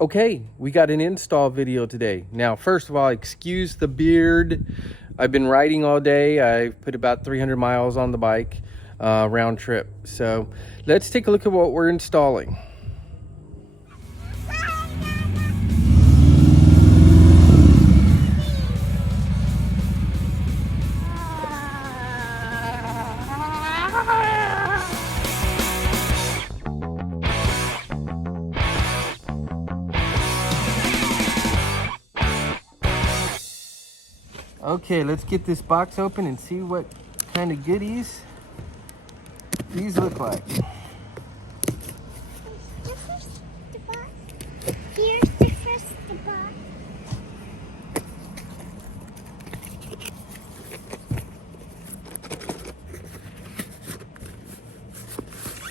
Okay, we got an install video today. Now, first of all, excuse the beard. I've been riding all day. I put about 300 miles on the bike round trip. So let's take a look at what we're installing. Okay, let's get this box open and see what kind of goodies these look like. Here's the first box.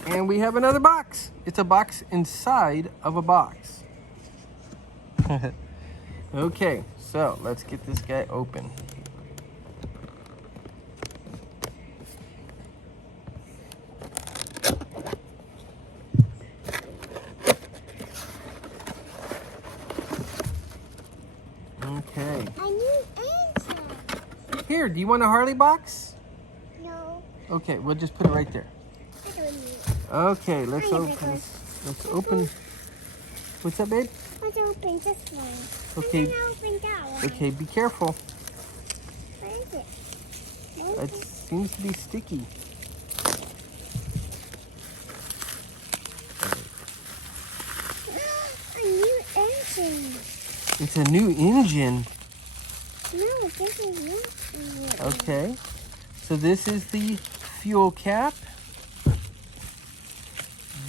And we have another box. It's a box inside of a box. Okay, so let's get this guy open. Okay. I need answer. Here, do you want a Harley box? No, Okay, we'll just put it right there. I don't need. Okay, let's I need open big one. this. Let's open. What's that, babe? Let's open this one. Okay. And then open that one. Okay, be careful. Where is it? It seems to be sticky. A new engine. It's a new engine. No, this is not a new engine. Okay. So this is the fuel cap.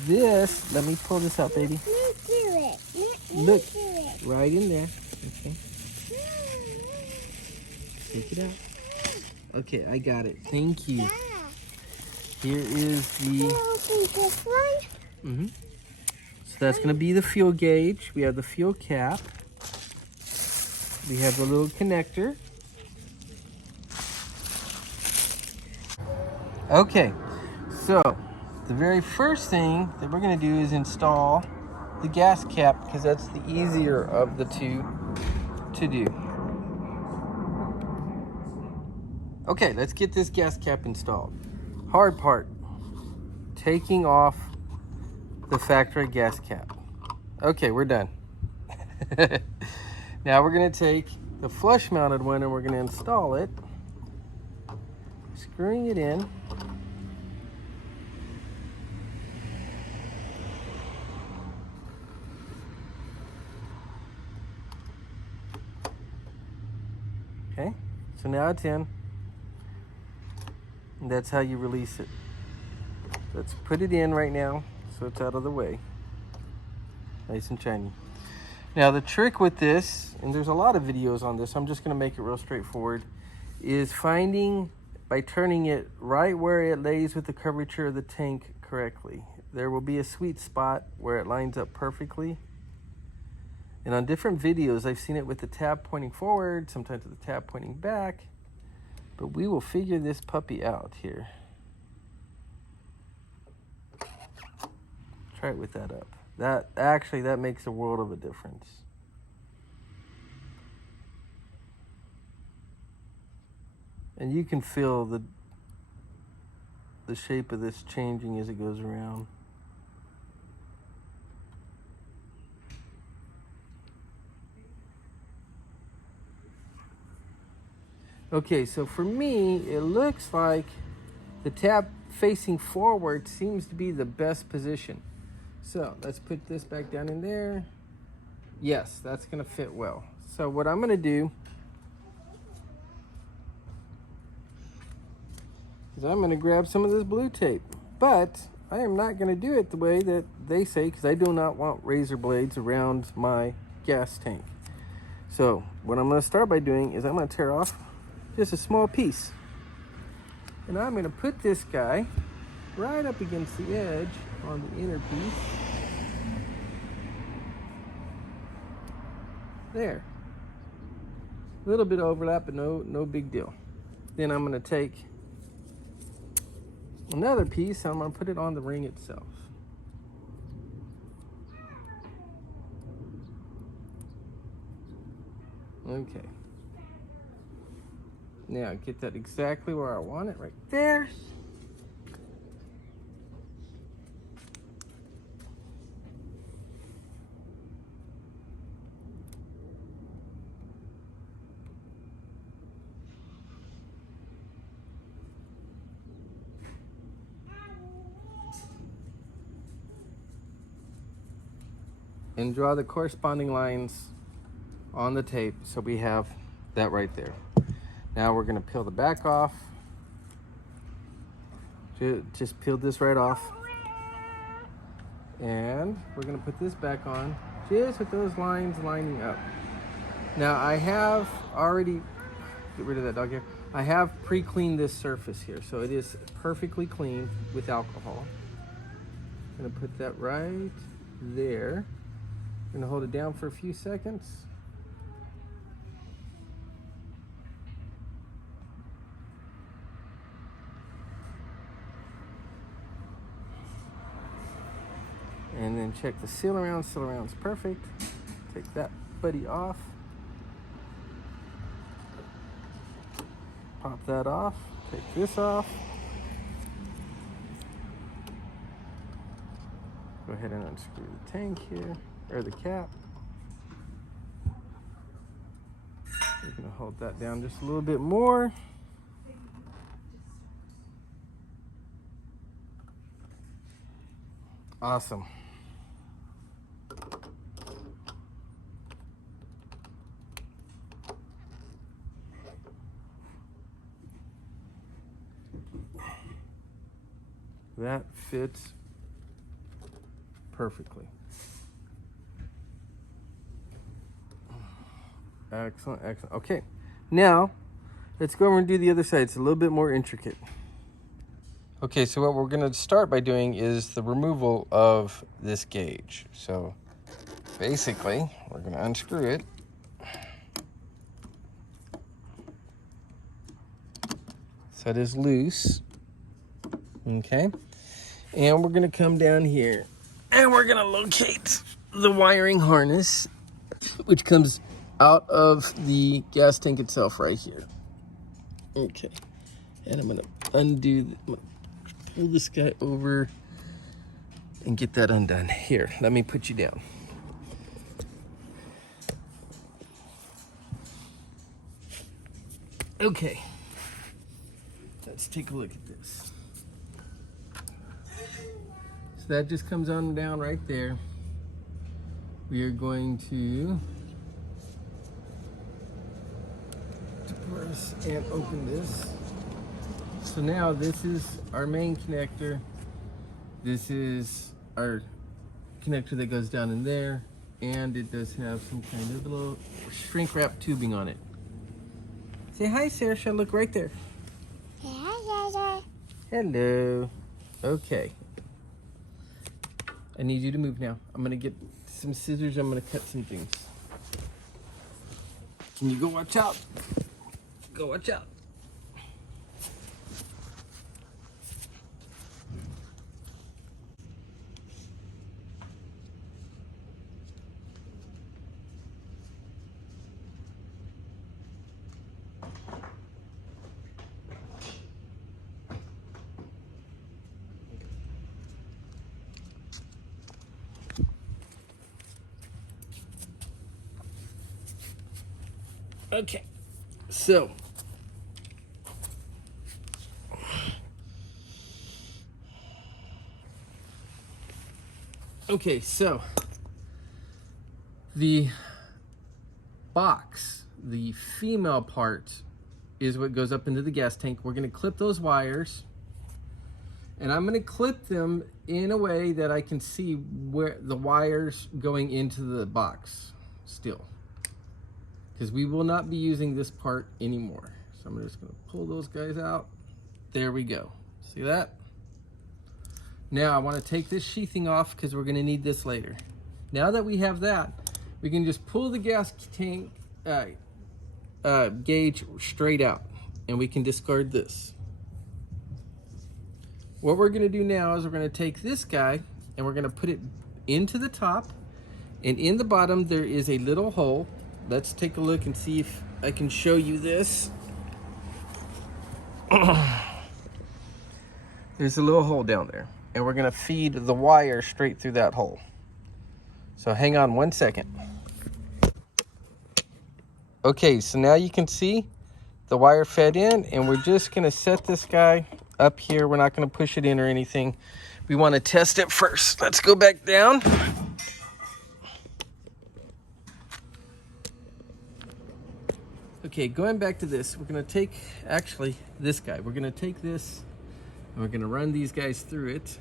This, let me pull this out, baby. Let me do it. Let me Look. do it. Right in there. Okay. Take it out. Okay, I got it. Thank you. Yeah. Here is Can the... I open this one? So that's going to be the fuel gauge. We have the fuel cap. We have the little connector. Okay, so the very first thing that we're going to do is install the gas cap, because that's the easier of the two to do. Okay, let's get this gas cap installed. Hard part, taking off the factory gas cap. Okay, we're done. Now we're going to take the flush mounted one and we're going to install it, screwing it in. Okay, so now it's in. And that's how you release it. Let's put it in right now so it's out of the way. Nice and shiny. Now the trick with this, and there's a lot of videos on this, I'm just going to make it real straightforward, is finding, by turning it right where it lays with the curvature of the tank correctly. There will be a sweet spot where it lines up perfectly. And on different videos, I've seen it with the tab pointing forward, sometimes with the tab pointing back. But we will figure this puppy out here. Try it with that up. That makes a world of a difference. And you can feel the shape of this changing as it goes around. Okay, so for me, it looks like the tab facing forward seems to be the best position. So let's put this back down in there. Yes, that's gonna fit well. So what I'm gonna do is I'm gonna grab some of this blue tape, but I am not gonna do it the way that they say, because I do not want razor blades around my gas tank. So what I'm gonna start by doing is I'm gonna tear off just a small piece. And I'm gonna put this guy right up against the edge on the inner piece. There. A little bit of overlap, but no big deal. Then I'm gonna take another piece, I'm gonna put it on the ring itself. Okay. Now get that exactly where I want it, right there. And draw the corresponding lines on the tape so we have that right there. Now we're going to peel the back off. Just peel this right off. And we're going to put this back on just with those lines lining up. Now I have already, get rid of that dog hair. I have pre-cleaned this surface here, so it is perfectly clean with alcohol. I'm going to put that right there. I'm going to hold it down for a few seconds. And then check the seal around. Seal around's perfect. Take that buddy off. Pop that off. Take this off. Go ahead and unscrew the tank here, or the cap. We're gonna hold that down just a little bit more. Awesome. That fits perfectly. Excellent, excellent. Okay, now let's go over and do the other side. It's a little bit more intricate. Okay, so what we're going to start by doing is the removal of this gauge. So basically, we're going to unscrew it. So it is loose. Okay, and we're going to come down here and we're going to locate the wiring harness, which comes out of the gas tank itself right here. Okay, and I'm going to undo, pull this guy over and get that undone. Here, let me put you down. Okay, let's take a look at this. So that just comes on down right there. We are going to press and open this. So now this is our main connector. This is our connector that goes down in there, and it does have some kind of little shrink wrap tubing on it. Say hi, Saoirse. Look right there. Hello. Okay. I need you to move now. I'm gonna get some scissors. I'm gonna cut some things. Can you go watch out? Go watch out. Okay, so the box, the female part, is what goes up into the gas tank. We're going to clip those wires, and I'm going to clip them in a way that I can see where the wires going into the box still, because we will not be using this part anymore. So I'm just going to pull those guys out. There we go. See that? Now I want to take this sheathing off because we're going to need this later. Now that we have that, we can just pull the gas tank gauge straight out, and we can discard this. What we're going to do now is we're going to take this guy and we're going to put it into the top, and in the bottom there is a little hole let's take a look and see if I can show you this. There's a little hole down there, and we're gonna feed the wire straight through that hole. So hang on 1 second. Okay, so now you can see the wire fed in, and we're just gonna set this guy up here. We're not gonna push it in or anything. We wanna test it first. Let's go back down. Okay, going back to this, we're gonna take, actually, this guy. We're gonna take this, and we're gonna run these guys through it.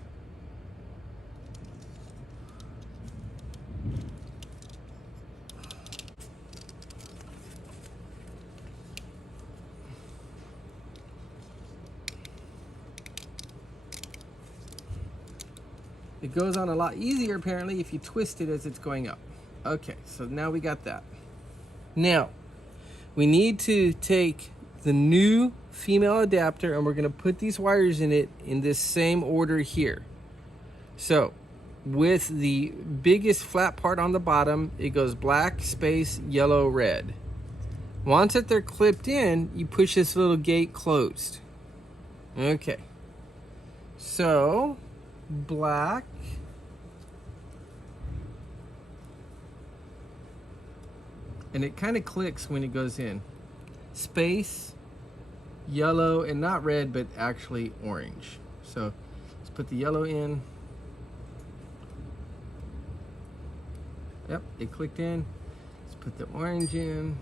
It goes on a lot easier, apparently, if you twist it as it's going up. Okay, so now we got that. Now, we need to take the new female adapter, and we're gonna put these wires in it in this same order here. So, with the biggest flat part on the bottom, it goes black, space, yellow, red. Once that they're clipped in, you push this little gate closed. Okay. So, black. And it kind of clicks when it goes in. Space, yellow, and not red, but actually orange. So let's put the yellow in. Yep, it clicked in. Let's put the orange in.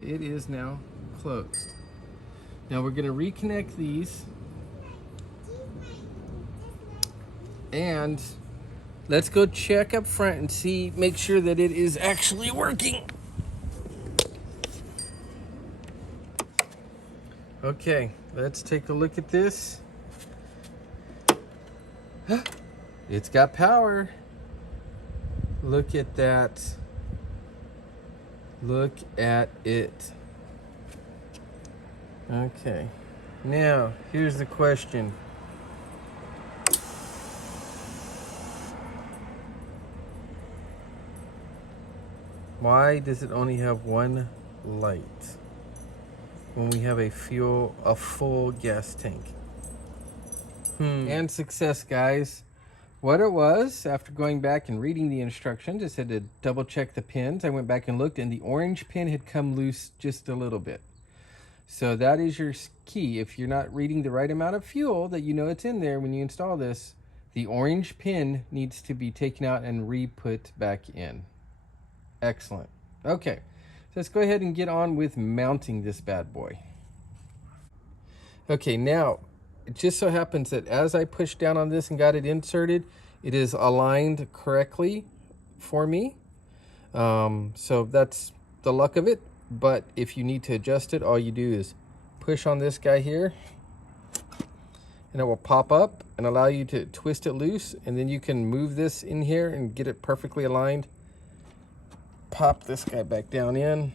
It is now closed. Now we're going to reconnect these. And let's go check up front and see, make sure that it is actually working. Okay, let's take a look at this. It's got power. Look at that. Look at it. Okay, now here's the question. Why does it only have one light when we have a full gas tank? And success, guys. What it was, after going back and reading the instructions, I said to double check the pins. I went back and looked, and the orange pin had come loose just a little bit. So that is your key. If you're not reading the right amount of fuel that you know it's in there when you install this, the orange pin needs to be taken out and re-put back in. Excellent. Okay, so let's go ahead and get on with mounting this bad boy. Okay, now it just so happens that as I pushed down on this and got it inserted, it is aligned correctly for me. So that's the luck of it. But if you need to adjust it, all you do is push on this guy here, and it will pop up and allow you to twist it loose, and then you can move this in here and get it perfectly aligned. Pop this guy back down in,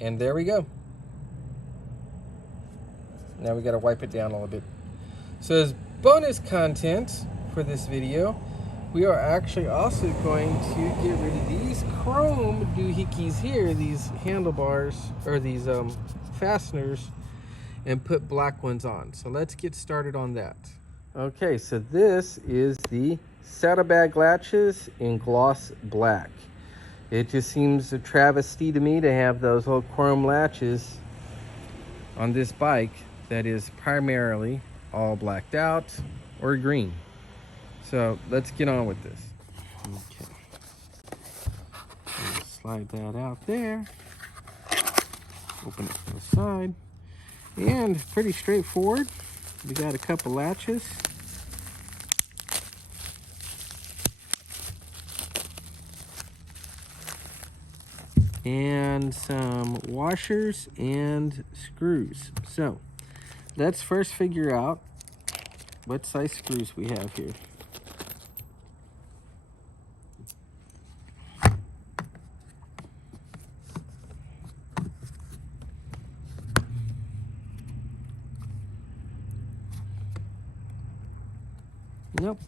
and there we go. Now we got to wipe it down a little bit. So as bonus content for this video, we are actually also going to get rid of these chrome doohickeys here, these handlebars, or these fasteners, and put black ones on. So let's get started on that. Okay, so this is the saddlebag latches in gloss black. It just seems a travesty to me to have those little chrome latches on this bike that is primarily all blacked out or green. So let's get on with this. Okay. Slide that out there. Open it to the side. And pretty straightforward. We got a couple latches. And some washers and screws. So let's first figure out what size screws we have here. Nope.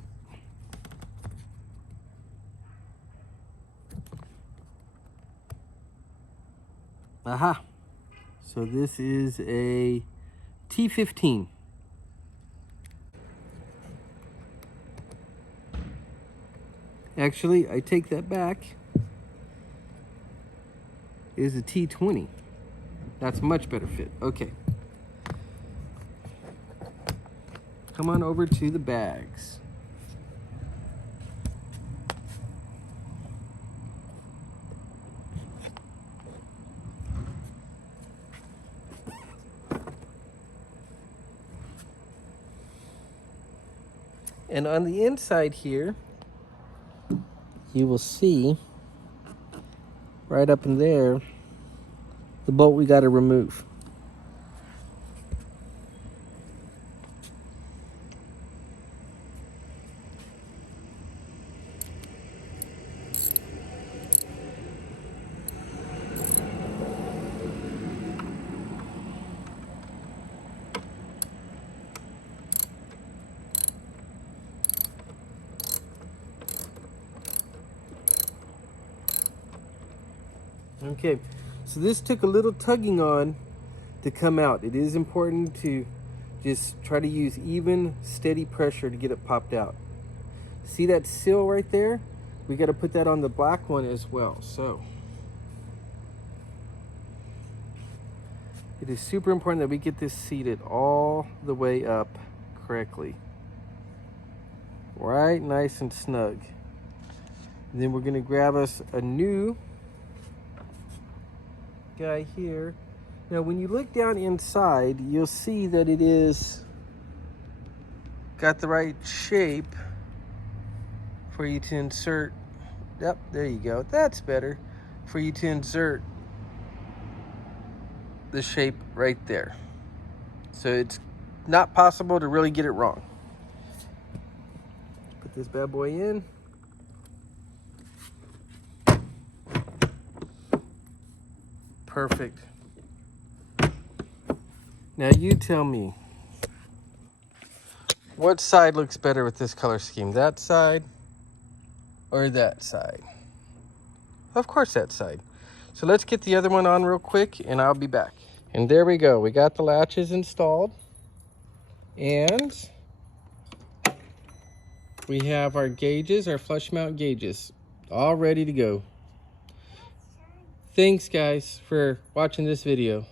Aha. So this is a T15. Actually, I take that back. It is a T20. That's much better fit. Okay. Come on over to the bags. And on the inside here, you will see right up in there the bolt we got to remove. Okay, so this took a little tugging on to come out. It is important to just try to use even, steady pressure to get it popped out. See that seal right there? We got to put that on the black one as well. So it is super important that we get this seated all the way up correctly. Right, nice and snug. And then we're going to grab us a new guy here. Now when you look down inside, you'll see that it is got the right shape for you to insert. Yep, there you go. That's better. For you to insert the shape right there. So it's not possible to really get it wrong. Put this bad boy in. Perfect. Now you tell me, what side looks better with this color scheme? That side or that side? Of course that side. So let's get the other one on real quick and I'll be back. And there we go. We got the latches installed. And we have our gauges, our flush mount gauges, all ready to go. Thanks guys for watching this video.